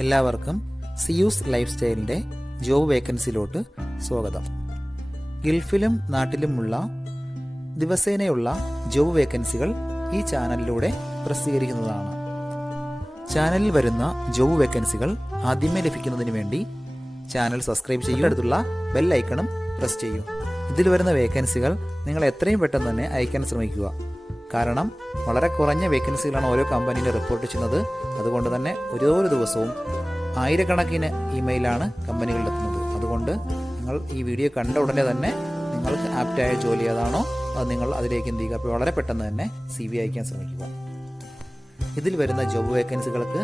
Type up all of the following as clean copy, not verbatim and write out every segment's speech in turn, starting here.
എല്ലാവർക്കും Zeus life സ്റ്റൈലിൻ്റെ job വേക്കൻസിയിലോട്ട് സ്വാഗതം. ഗൾഫിലും നാട്ടിലുമുള്ള ദിവസേനയുള്ള job വേക്കൻസികൾ ഈ ചാനലിലൂടെ പ്രസിദ്ധീകരിക്കുന്നതാണ്. ചാനലിൽ വരുന്ന ജോബ് വേക്കൻസികൾ ആദ്യമേ ലഭിക്കുന്നതിന് വേണ്ടി ചാനൽ സബ്സ്ക്രൈബ് ചെയ്യുക, അടുത്തുള്ള ബെൽ ഐക്കണും പ്രസ് ചെയ്യൂ. ഇതിൽ വരുന്ന വേക്കൻസികൾ നിങ്ങൾ എത്രയും പെട്ടെന്ന് തന്നെ അയക്കാൻ ശ്രമിക്കുക. കാരണം വളരെ കുറഞ്ഞ വേക്കൻസികളാണ് ഓരോ കമ്പനിയിൽ റിപ്പോർട്ട് ചെയ്യുന്നത്. അതുകൊണ്ട് തന്നെ ഓരോ ദിവസവും ആയിരക്കണക്കിന് ഇമെയിലാണ് കമ്പനികളിലെത്തുന്നത്. അതുകൊണ്ട് നിങ്ങൾ ഈ വീഡിയോ കണ്ട ഉടനെ തന്നെ നിങ്ങൾക്ക് ആപ്റ്റായ ജോലി ഏതാണോ അത് നിങ്ങൾ അതിലേക്ക് എന്ത് ചെയ്യുക, അപ്പോൾ വളരെ പെട്ടെന്ന് തന്നെ CV അയക്കാൻ ശ്രമിക്കുക. ഇതിൽ വരുന്ന ജോബ് വേക്കൻസികൾക്ക്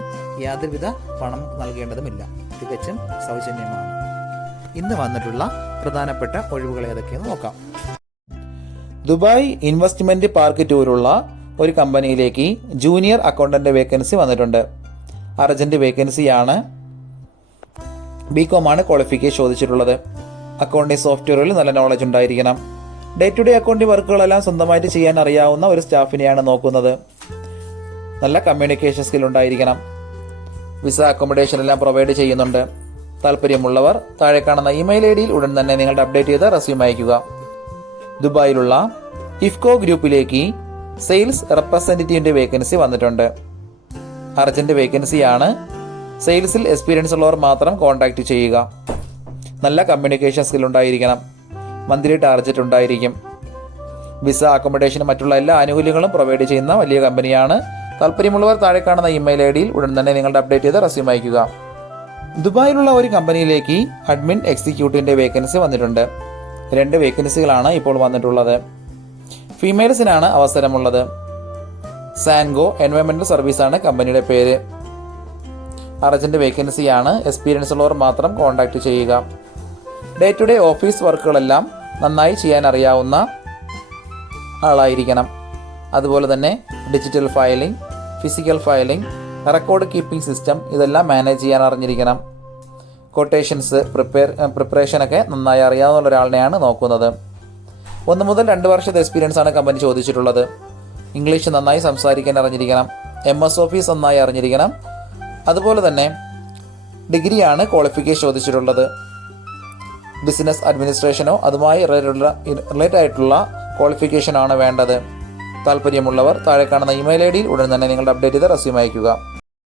യാതൊരുവിധ പണം നൽകേണ്ടതുമില്ല, തികച്ചും സൗജന്യമാണ്. ഇന്ന് വന്നിട്ടുള്ള പ്രധാനപ്പെട്ട ഒഴിവുകൾ ഏതൊക്കെയെന്ന് നോക്കാം. ദുബായ് ഇൻവെസ്റ്റ്മെന്റ് പാർക്ക് ടൂറുള്ള ഒരു കമ്പനിയിലേക്ക് ജൂനിയർ അക്കൗണ്ടന്റ് വേക്കൻസി വന്നിട്ടുണ്ട്. അർജന്റ് വേക്കൻസിയാണ്. BCom ആണ് ക്വാളിഫിക്കേഷൻ ചോദിച്ചിട്ടുള്ളത്. അക്കൗണ്ടിംഗ് സോഫ്റ്റ്വെയറിൽ നല്ല നോളജ് ഉണ്ടായിരിക്കണം. ഡേ ടു ഡേ അക്കൗണ്ടിംഗ് വർക്കുകളെല്ലാം സ്വന്തമായിട്ട് ചെയ്യാൻ അറിയാവുന്ന ഒരു സ്റ്റാഫിനെയാണ് നോക്കുന്നത്. നല്ല കമ്മ്യൂണിക്കേഷൻ സ്കിൽ ഉണ്ടായിരിക്കണം. വിസ അക്കോമഡേഷൻ എല്ലാം പ്രൊവൈഡ് ചെയ്യുന്നുണ്ട്. താല്പര്യമുള്ളവർ താഴെ കാണുന്ന ഇമെയിൽ ID-യിൽ ഉടൻ തന്നെ നിങ്ങളുടെ അപ്ഡേറ്റ് ചെയ്ത റെസ്യൂം അയക്കുക. ദുബായിലുള്ള ഇഫ്കോ ഗ്രൂപ്പിലേക്ക് സെയിൽസ് റെപ്രസെന്റേറ്റീവിന്റെ വേക്കൻസി വന്നിട്ടുണ്ട്. അർജന്റ് വേക്കൻസിയാണ്. സെയിൽസിൽ എക്സ്പീരിയൻസ് ഉള്ളവർ മാത്രം കോൺടാക്ട് ചെയ്യുക. നല്ല കമ്മ്യൂണിക്കേഷൻ സ്കിൽ ഉണ്ടായിരിക്കണം. മന്ത്ലി ടാർജറ്റ് ഉണ്ടായിരിക്കും. വിസ അക്കോമഡേഷൻ മറ്റുള്ള എല്ലാ ആനുകൂല്യങ്ങളും പ്രൊവൈഡ് ചെയ്യുന്ന വലിയ കമ്പനിയാണ്. താല്പര്യമുള്ളവർ താഴെ കാണുന്ന ഇമെയിൽ ID-യിൽ ഉടൻ തന്നെ നിങ്ങളുടെ അപ്ഡേറ്റ് ചെയ്ത റെസ്യൂം അയക്കുക. ദുബായിലുള്ള ഒരു കമ്പനിയിലേക്ക് അഡ്മിൻ എക്സിക്യൂട്ടീവിന്റെ വേക്കൻസി വന്നിട്ടുണ്ട്. 2 വേക്കൻസികളാണ് ഇപ്പോൾ വന്നിട്ടുള്ളത്. ഫീമെയിൽസിനാണ് അവസരമുള്ളത്. സാൻഗോ എൻവയോൺമെന്റൽ സർവീസാണ് കമ്പനിയുടെ പേര്. അർജന്റ് വേക്കൻസിയാണ്. എക്സ്പീരിയൻസ് ഉള്ളവർ മാത്രം കോൺടാക്ട് ചെയ്യുക. ഡേ ടു ഡേ ഓഫീസ് വർക്കുകളെല്ലാം നന്നായി ചെയ്യാൻ അറിയാവുന്ന ആളായിരിക്കണം. അതുപോലെ തന്നെ digital filing, physical filing, record keeping system ഇതെല്ലാം മാനേജ് ചെയ്യാൻ അറിഞ്ഞിരിക്കണം. കൊട്ടേഷൻസ് പ്രിപ്പറേഷനൊക്കെ നന്നായി അറിയാവുന്ന ഒരാളിനെയാണ് നോക്കുന്നത്. 1 മുതൽ 2 വർഷത്തെ എക്സ്പീരിയൻസ് ആണ് കമ്പനി ചോദിച്ചിട്ടുള്ളത്. ഇംഗ്ലീഷ് നന്നായി സംസാരിക്കാൻ അറിഞ്ഞിരിക്കണം. MS ഓഫീസ് നന്നായി അറിഞ്ഞിരിക്കണം. അതുപോലെ തന്നെ ഡിഗ്രിയാണ് ക്വാളിഫിക്കേഷൻ ചോദിച്ചിട്ടുള്ളത്. ബിസിനസ് അഡ്മിനിസ്ട്രേഷനോ അതുമായി റിലേറ്റഡ് ആയിട്ടുള്ള ക്വാളിഫിക്കേഷനാണ് വേണ്ടത്. താല്പര്യമുള്ളവർ താഴെ കാണുന്ന ഇമെയിൽ ID-യിൽ ഉടൻ തന്നെ നിങ്ങളുടെ അപ്ഡേറ്റ് ചെയ്ത റെസ്യൂം അയക്കുക.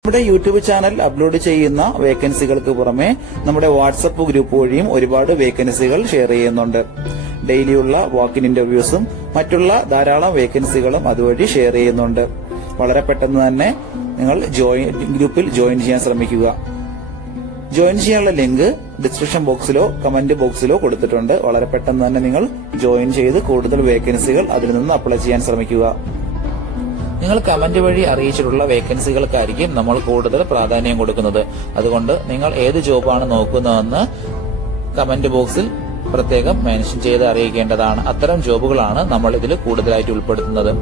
നമ്മുടെ യൂട്യൂബ് ചാനൽ അപ്ലോഡ് ചെയ്യുന്ന വേക്കൻസികൾക്ക് പുറമെ നമ്മുടെ വാട്സപ്പ് ഗ്രൂപ്പ് വഴിയും ഒരുപാട് വേക്കൻസികൾ ഷെയർ ചെയ്യുന്നുണ്ട്. ഡെയിലിയുള്ള വാക്കിൻ ഇന്റർവ്യൂസും മറ്റുള്ള ധാരാളം വേക്കൻസികളും അതുവഴി ഷെയർ ചെയ്യുന്നുണ്ട്. വളരെ പെട്ടെന്ന് തന്നെ നിങ്ങൾ ഗ്രൂപ്പിൽ ജോയിൻ ചെയ്യാൻ ശ്രമിക്കുക. ജോയിൻ ചെയ്യാനുള്ള ലിങ്ക് ഡിസ്ക്രിപ്ഷൻ ബോക്സിലോ കമന്റ് ബോക്സിലോ കൊടുത്തിട്ടുണ്ട്. വളരെ പെട്ടെന്ന് തന്നെ നിങ്ങൾ ജോയിൻ ചെയ്ത് കൂടുതൽ വേക്കൻസികൾ അതിൽ നിന്ന് അപ്ലൈ ചെയ്യാൻ ശ്രമിക്കുക. നിങ്ങൾ കമന്റ് വഴി അറിയിച്ചിട്ടുള്ള വേക്കൻസികൾക്കായിരിക്കും നമ്മൾ കൂടുതൽ പ്രാധാന്യം കൊടുക്കുന്നത്. അതുകൊണ്ട് നിങ്ങൾ ഏത് ജോബാണ് നോക്കുന്നതെന്ന് കമന്റ് ബോക്സിൽ പ്രത്യേകം മെൻഷൻ ചെയ്ത് അറിയിക്കേണ്ടതാണ്. അത്തരം ജോബുകളാണ് നമ്മൾ ഇതിൽ കൂടുതലായിട്ട് ഉൾപ്പെടുത്തുന്നത്.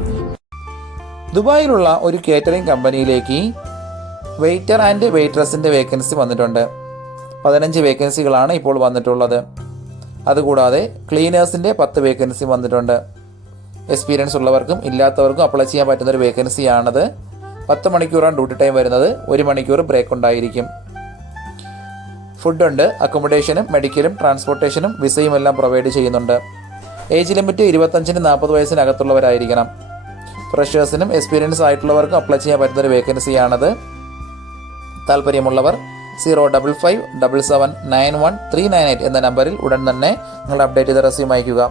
ദുബായിലുള്ള ഒരു കേറ്ററിംഗ് കമ്പനിയിലേക്ക് വെയിറ്റർ ആൻഡ് വെയിട്രസിന്റെ വേക്കൻസി വന്നിട്ടുണ്ട്. 15 വേക്കൻസികളാണ് ഇപ്പോൾ വന്നിട്ടുള്ളത്. അതുകൂടാതെ ക്ലീനേഴ്സിന്റെ 10 വേക്കൻസി വന്നിട്ടുണ്ട്. എക്സ്പീരിയൻസ് ഉള്ളവർക്കും ഇല്ലാത്തവർക്കും അപ്ലൈ ചെയ്യാൻ പറ്റുന്ന ഒരു വേക്കൻസിയാണത്. 10 മണിക്കൂറാണ് ഡ്യൂട്ടി ടൈം വരുന്നത്. 1 മണിക്കൂർ ബ്രേക്ക് ഉണ്ടായിരിക്കും. ഫുഡുണ്ട്. അക്കോമഡേഷനും മെഡിക്കലും ട്രാൻസ്പോർട്ടേഷനും വിസയും എല്ലാം പ്രൊവൈഡ് ചെയ്യുന്നുണ്ട്. ഏജ് ലിമിറ്റ് 25-ന് 40 വയസ്സിനകത്തുള്ളവരായിരിക്കണം. ഫ്രഷേഴ്സിനും എക്സ്പീരിയൻസ് ആയിട്ടുള്ളവർക്കും അപ്ലൈ ചെയ്യാൻ പറ്റുന്ന ഒരു വേക്കൻസിയാണത്. താല്പര്യമുള്ളവർ 05577791398 എന്ന നമ്പറിൽ ഉടൻ തന്നെ നിങ്ങൾ അപ്ഡേറ്റ് ചെയ്ത റെസ്യൂം അയക്കുക.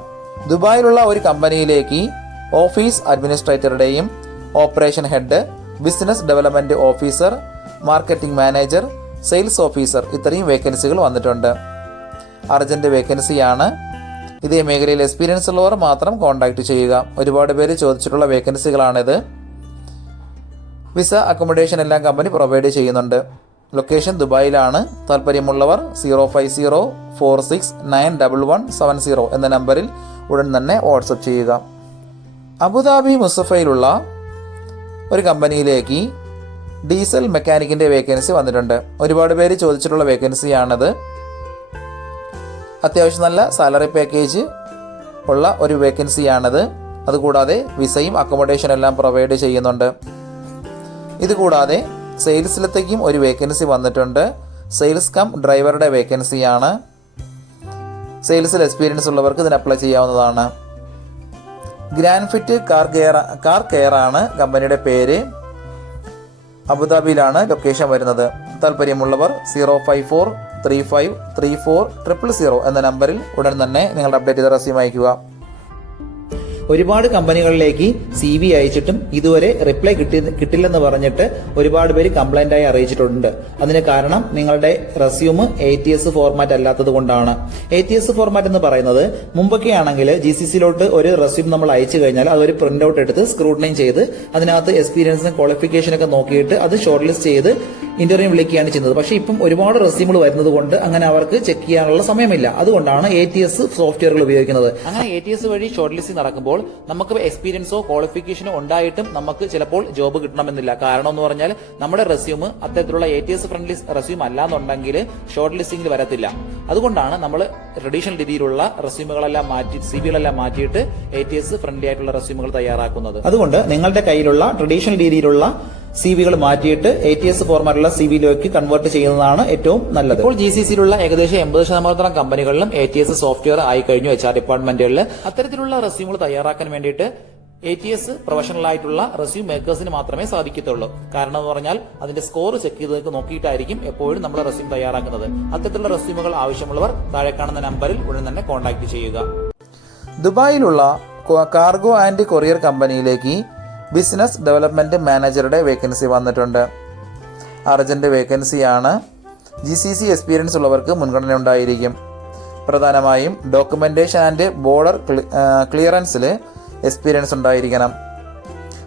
ദുബായിലുള്ള ഒരു കമ്പനിയിലേക്ക് ഓഫീസ് അഡ്മിനിസ്ട്രേറ്ററുടെയും operation head, business development officer, marketing manager, sales officer ഇത്രയും വേക്കൻസികൾ വന്നിട്ടുണ്ട്. അർജന്റ് വേക്കൻസിയാണ്. ഇതേ മേഖലയിൽ എക്സ്പീരിയൻസ് ഉള്ളവർ മാത്രം കോൺടാക്ട് ചെയ്യുക. ഒരുപാട് പേര് ചോദിച്ചിട്ടുള്ള വേക്കൻസികളാണിത്. വിസ അക്കോമഡേഷൻ എല്ലാം കമ്പനി പ്രൊവൈഡ് ചെയ്യുന്നുണ്ട്. ലൊക്കേഷൻ ദുബായിലാണ്. താല്പര്യമുള്ളവർ 05046911170 എന്ന നമ്പറിൽ ഉടൻ തന്നെ വാട്സപ്പ് ചെയ്യുക. അബുദാബി മുസഫയിലുള്ള ഒരു കമ്പനിയിലേക്ക് ഡീസൽ മെക്കാനിക്കിന്റെ വേക്കൻസി വന്നിട്ടുണ്ട്. ഒരുപാട് പേര് ചോദിച്ചിട്ടുള്ള വേക്കൻസിയാണത്. അത്യാവശ്യം നല്ല സാലറി പാക്കേജ് ഉള്ള ഒരു വേക്കൻസിയാണത്. അതുകൂടാതെ വിസയും അക്കോമഡേഷൻ എല്ലാം പ്രൊവൈഡ് ചെയ്യുന്നുണ്ട്. ഇതുകൂടാതെ സെയിൽസിലത്തേക്കും ഒരു വേക്കൻസി വന്നിട്ടുണ്ട്. സെയിൽസ് കം ഡ്രൈവറുടെ വേക്കൻസിയാണ്. സെയിൽസിൽ എക്സ്പീരിയൻസ് ഉള്ളവർക്ക് ഇതിന് അപ്ലൈ ചെയ്യാവുന്നതാണ്. ഗ്രാൻഡ് ഫിറ്റ് കാർ കെയർ ആണ് കമ്പനിയുടെ പേര്. അബുദാബിയിലാണ് ലൊക്കേഷൻ വരുന്നത്. താല്പര്യമുള്ളവർ 05435340000 എന്ന നമ്പറിൽ ഉടൻ തന്നെ നിങ്ങളുടെ അപ്ഡേറ്റ് ചെയ്ത റെസ്യൂം അയയ്ക്കുക. ഒരുപാട് കമ്പനികളിലേക്ക് CV അയച്ചിട്ടും ഇതുവരെ റിപ്ലൈ കിട്ടില്ലെന്ന് പറഞ്ഞിട്ട് ഒരുപാട് പേര് കംപ്ലൈന്റ് ആയി അറിയിച്ചിട്ടുണ്ട്. അതിന് കാരണം നിങ്ങളുടെ റെസ്യൂം ATS ഫോർമാറ്റ് അല്ലാത്തത് കൊണ്ടാണ്. ATS ഫോർമാറ്റ് എന്ന് പറയുന്നത് മുമ്പൊക്കെ ആണെങ്കിൽ GCCയിലോട്ട് ഒരു റെസ്യൂം നമ്മൾ അയച്ചു കഴിഞ്ഞാൽ അതൊരു പ്രിന്റ് ഔട്ട് എടുത്ത് സ്ക്രൂട്ടനൈൻ ചെയ്ത് അതിനകത്ത് എക്സ്പീരിയൻസും ക്വാളിഫിക്കേഷനൊക്കെ നോക്കിയിട്ട് അത് ഷോർട്ട് ലിസ്റ്റ് ചെയ്ത് ഇന്റർവ്യൂ വിളിക്കുകയാണ് ചെയ്യുന്നത്. പക്ഷേ ഇപ്പം ഒരുപാട് റെസ്യൂമുകൾ വരുന്നത് കൊണ്ട് അങ്ങനെ അവർക്ക് ചെക്ക് ചെയ്യാനുള്ള സമയമില്ല. അതുകൊണ്ടാണ് ATS സോഫ്റ്റ്വെയറുകൾ ഉപയോഗിക്കുന്നത്. അങ്ങനെ ATS വഴി ഷോർട്ട് ലിസ്റ്റിംഗ് നടക്കുമ്പോൾ നമുക്ക് എക്സ്പീരിയൻസോ ക്വാളിഫിക്കേഷനോ ഉണ്ടായിട്ടും നമുക്ക് ചിലപ്പോൾ ജോബ് കിട്ടണമെന്നില്ല. കാരണം എന്ന് പറഞ്ഞാൽ നമ്മുടെ റെസ്യൂം അത്തരത്തിലുള്ള ATS ഫ്രണ്ട്ലി റെസ്യൂം അല്ലാന്നുണ്ടെങ്കിൽ ഷോർട്ട് ലിസ്റ്റിംഗിൽ വരത്തില്ല. അതുകൊണ്ടാണ് നമ്മൾ ട്രഡീഷണൽ രീതിയിലുള്ള റെസ്യൂമുകളെല്ലാം മാറ്റി CVകളെല്ലാം മാറ്റിയിട്ട് ATS ഫ്രണ്ട്ലി ആയിട്ടുള്ള റെസ്യൂമുകൾ തയ്യാറാക്കുന്നത്. അതുകൊണ്ട് നിങ്ങളുടെ കയ്യിലുള്ള ട്രഡീഷണൽ രീതിയിലുള്ള CVകൾ മാറ്റിയിട്ട് ATS ഫോർമാറ്റുള്ള CVയിലേക്ക് കൺവേർട്ട് ചെയ്യുന്നതാണ് ഏറ്റവും നല്ലത്. ഇപ്പോൾ GCCയിലുള്ള ഏകദേശം 80% കമ്പനികളിലും ATS സോഫ്റ്റ്വെയർ ആയി കഴിഞ്ഞു. HR ഡിപ്പാർട്ട്മെന്റുകളിൽ അത്തരത്തിലുള്ള റെസ്യൂമുകൾ തയ്യാറാക്കാൻ വേണ്ടിയിട്ട് ATS പ്രൊഫഷണൽ ആയിട്ടുള്ള റെസ്യൂം മേക്കേഴ്സിന് മാത്രമേ സാധിക്കത്തുള്ളൂ. കാരണം എന്ന് പറഞ്ഞാൽ അതിന്റെ സ്കോർ ചെക്ക് ചെയ്ത് നോക്കിയിട്ടായിരിക്കും എപ്പോഴും നമ്മൾ റെസ്യൂം തയ്യാറാക്കുന്നത്. അത്തരത്തിലുള്ള റെസ്യൂമുകൾ ആവശ്യമുള്ളവർ താഴെ കാണുന്ന നമ്പറിൽ ഉടൻ തന്നെ കോൺടാക്ട് ചെയ്യുക. ദുബായിലുള്ള കാർഗോ ആൻഡ് കൊറിയർ കമ്പനിയിലേക്ക് ബിസിനസ് ഡെവലപ്മെന്റ് മാനേജറുടെ വേക്കൻസി വന്നിട്ടുണ്ട്. അർജന്റ് വേക്കൻസിയാണ്. GCC എക്സ്പീരിയൻസ് ഉള്ളവർക്ക് മുൻഗണന ഉണ്ടായിരിക്കും. പ്രധാനമായും ഡോക്യുമെന്റേഷൻ ആൻഡ് ബോർഡർ ക്ലിയറൻസിൽ എക്സ്പീരിയൻസ് ഉണ്ടായിരിക്കണം.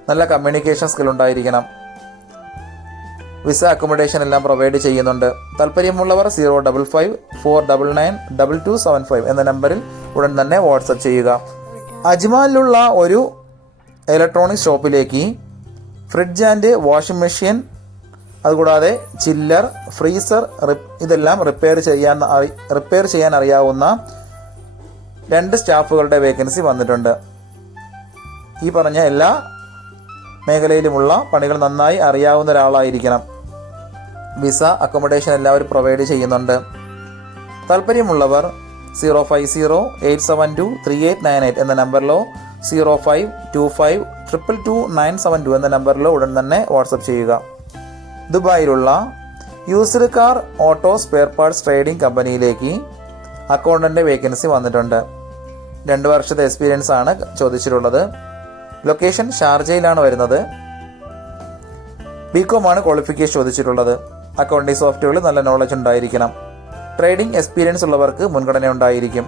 നല്ല കമ്മ്യൂണിക്കേഷൻ സ്കിൽ ഉണ്ടായിരിക്കണം. വിസ അക്കോമഡേഷൻ എല്ലാം പ്രൊവൈഡ് ചെയ്യുന്നുണ്ട്. താല്പര്യമുള്ളവർ 055499275 എന്ന നമ്പറിൽ ഉടൻ തന്നെ വാട്സപ്പ് ചെയ്യുക. അജ്മാനിലുള്ള ഒരു ഇലക്ട്രോണിക്സ് ഷോപ്പിലേക്ക് ഫ്രിഡ്ജ് ആൻഡ് വാഷിംഗ് മെഷീൻ, അതുകൂടാതെ ചില്ലർ, ഫ്രീസർ ഇതെല്ലാം റിപ്പയർ ചെയ്യാൻ അറിയാവുന്ന 2 സ്റ്റാഫുകളുടെ വേക്കൻസി വന്നിട്ടുണ്ട്. ഈ പറഞ്ഞ എല്ലാ മേഖലയിലുമുള്ള പണികൾ നന്നായി അറിയാവുന്ന ഒരാളായിരിക്കണം. വിസ അക്കോമഡേഷൻ എല്ലാവരും പ്രൊവൈഡ് ചെയ്യുന്നുണ്ട്. താല്പര്യമുള്ളവർ 05087238898 എന്ന നമ്പറിലോ 0525222972 എന്ന നമ്പറിലോ ഉടൻ തന്നെ വാട്സപ്പ് ചെയ്യുക. ദുബായിലുള്ള used car auto spare parts trading കമ്പനിയിലേക്ക് അക്കൗണ്ടന്റ് വേക്കൻസി വന്നിട്ടുണ്ട്. 2 വർഷത്തെ എക്സ്പീരിയൻസ് ആണ് ചോദിച്ചിട്ടുള്ളത്. ലൊക്കേഷൻ ഷാർജയിലാണ് വരുന്നത്. BCom ആണ് ക്വാളിഫിക്കേഷൻ ചോദിച്ചിട്ടുള്ളത്. അക്കൗണ്ടിംഗ് സോഫ്റ്റ്വെയറിൽ നല്ല നോളജ് ഉണ്ടായിരിക്കണം. ട്രേഡിംഗ് എക്സ്പീരിയൻസ് ഉള്ളവർക്ക് മുൻഗണന ഉണ്ടായിരിക്കും.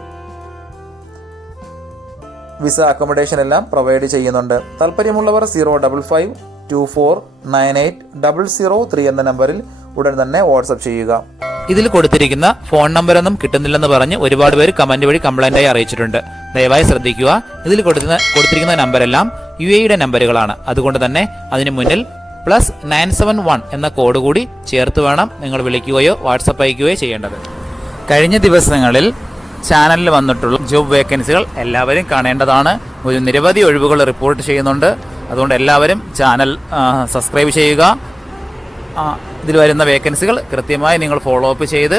വിസ അക്കോമഡേഷൻ എല്ലാം പ്രൊവൈഡ് ചെയ്യുന്നുണ്ട്. താല്പര്യമുള്ളവർ 05524980003 എന്ന നമ്പറിൽ ഉടൻ തന്നെ വാട്സപ്പ് ചെയ്യുക. ഇതിൽ കൊടുത്തിരിക്കുന്ന ഫോൺ നമ്പറൊന്നും കിട്ടുന്നില്ലെന്ന് പറഞ്ഞ് ഒരുപാട് പേര് കമന്റ് വഴി കംപ്ലൈന്റായി അറിയിച്ചിട്ടുണ്ട്. ദയവായി ശ്രദ്ധിക്കുക. ഇതിൽ കൊടുത്തിരിക്കുന്ന നമ്പരെല്ലാം UAE നമ്പറുകളാണ്. അതുകൊണ്ട് തന്നെ അതിന് മുന്നിൽ +971 എന്ന കോഡ് കൂടി ചേർത്ത് വേണം നിങ്ങൾ വിളിക്കുകയോ വാട്സപ്പ് അയക്കുകയോ ചെയ്യേണ്ടത്. കഴിഞ്ഞ ദിവസങ്ങളിൽ ചാനലിൽ വന്നിട്ടുള്ള ജോബ് വേക്കൻസികൾ എല്ലാവരും കാണേണ്ടതാണ്. ഒരു നിരവധി ഒഴിവുകൾ റിപ്പോർട്ട് ചെയ്യുന്നുണ്ട്. അതുകൊണ്ട് എല്ലാവരും ചാനൽ സബ്സ്ക്രൈബ് ചെയ്യുക. ഇതിൽ വരുന്ന വേക്കൻസികൾ കൃത്യമായി നിങ്ങൾ ഫോളോ അപ്പ് ചെയ്ത്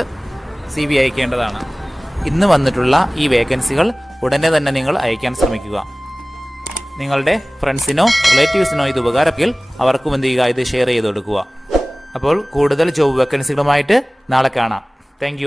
CV അയക്കേണ്ടതാണ്. ഇന്ന് വന്നിട്ടുള്ള ഈ വേക്കൻസികൾ ഉടനെ തന്നെ നിങ്ങൾ അയക്കാൻ ശ്രമിക്കുക. നിങ്ങളുടെ ഫ്രണ്ട്സിനോ റിലേറ്റീവ്സിനോ ഇത് ഉപകാരപ്പെങ്കിൽ അവർക്കും എന്ത് ചെയ്യുക, ഇത് ഷെയർ ചെയ്ത് കൊടുക്കുക. അപ്പോൾ കൂടുതൽ ജോബ് വേക്കൻസികളുമായിട്ട് നാളെ കാണാം. താങ്ക്